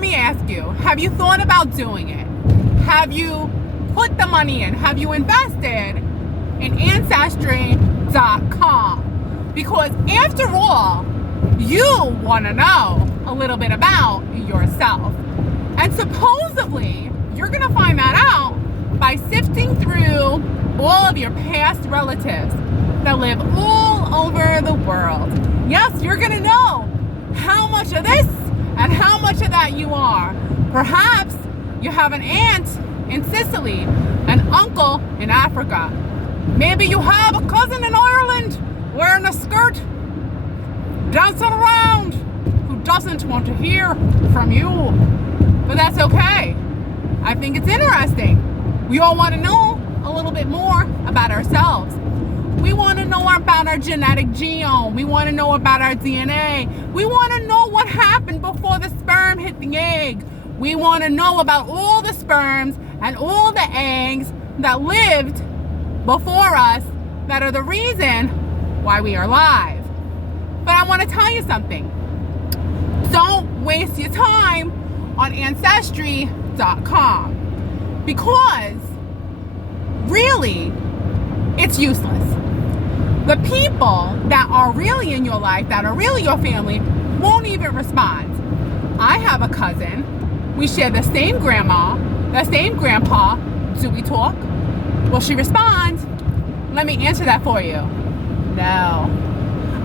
me ask you, have you thought about doing it? Have you put the money in? Have you invested in Ancestry.com? Because after all, you want to know a little bit about yourself. And supposedly, you're going to find that out by sifting through all of your past relatives that live all over the world. Yes, you're going to know how much of this and how much of that you are. Perhaps you have an aunt in Sicily, an uncle in Africa. Maybe you have a cousin in Ireland wearing a skirt, dancing around, who doesn't want to hear from you. But that's okay. I think it's interesting. We all want to know a little bit more about ourselves. We want to know about our genetic genome. We want to know about our DNA. We want to know what happened before the sperm hit the egg. We want to know about all the sperms and all the eggs that lived before us that are the reason why we are alive. But I want to tell you something. Don't waste your time on Ancestry.com, because really, it's useless. The people that are really in your life, that are really your family, won't even respond. I have a cousin. We share the same grandma, the same grandpa. Do we talk? Will she respond? Let me answer that for you. No.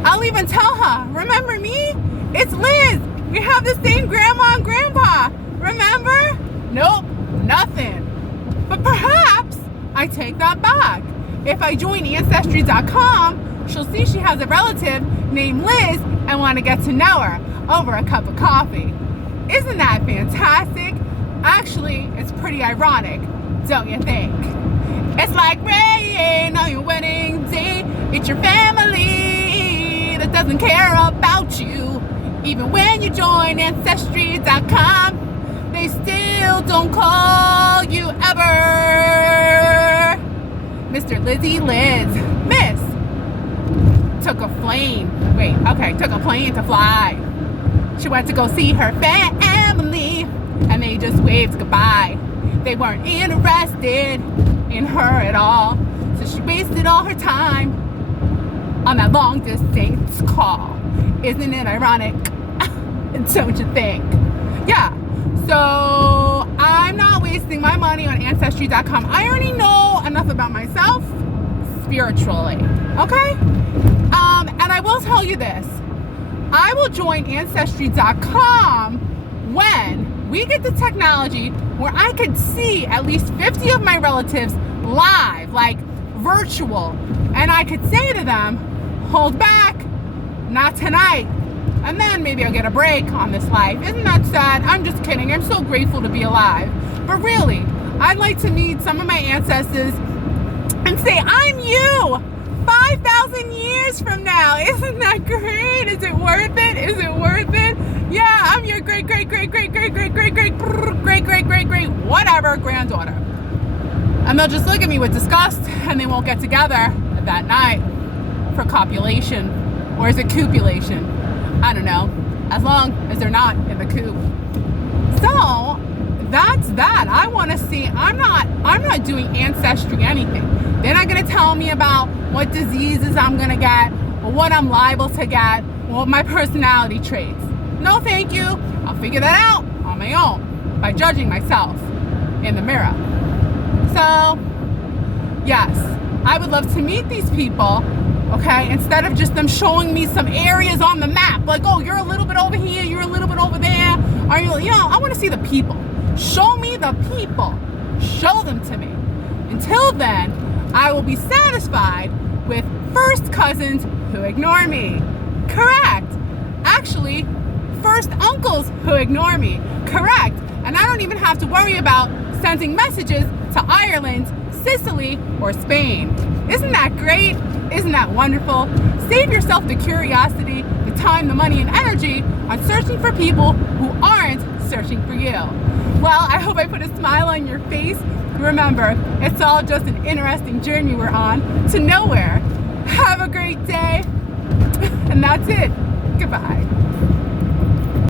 I'll even tell her, remember me? It's Liz. We have the same grandma and grandpa. Remember? Nope, nothing. But perhaps I take that back. If I join Ancestry.com, she'll see she has a relative named Liz and want to get to know her over a cup of coffee. Isn't that fantastic? Actually, it's pretty ironic, don't you think? It's like rain on your wedding day. It's your family that doesn't care about you. Even when you join Ancestry.com, they still don't call you ever. Mr. Lizzie Liz. Miss took a plane to fly. She went to go see her family, and they just waved goodbye. They weren't interested in her at all, so she wasted all her time on that long distance call. Isn't it ironic? Don't you think? Yeah. So I'm not wasting my money on Ancestry.com. I already know enough about myself spiritually. Okay? And I will tell you this. I will join Ancestry.com when we get the technology where I could see at least 50 of my relatives live, like virtual. And I could say to them, hold back, not tonight. And then maybe I'll get a break on this life. Isn't that sad? I'm just kidding. I'm so grateful to be alive. But really, I'd like to meet some of my ancestors and say, I'm you 5,000 years from now. Isn't that great? Is it worth it? Is it worth it? Yeah, I'm your great whatever granddaughter. And they'll just look at me with disgust, and they won't get together that night for copulation. Or is it copulation? I don't know, as long as they're not in the coop. So that's that. I want to see. I'm not doing ancestry anything. They're not going to tell me about what diseases I'm going to get, or what I'm liable to get, or my personality traits. No, thank you. I'll figure that out on my own by judging myself in the mirror. So, yes, I would love to meet these people. Okay, instead of just them showing me some areas on the map, like, oh, you're a little bit over here, you're a little bit over there. Are you know, I want to see the people. Show me the people. Show them to me. Until then, I will be satisfied with first cousins who ignore me. Correct. Actually, first uncles who ignore me. Correct. And I don't even have to worry about sending messages to Ireland, Sicily, or Spain. Isn't that great? Isn't that wonderful? Save yourself the curiosity, the time, the money, and energy on searching for people who aren't searching for you. Well, I hope I put a smile on your face. Remember, it's all just an interesting journey we're on to nowhere. Have a great day. And that's it. Goodbye.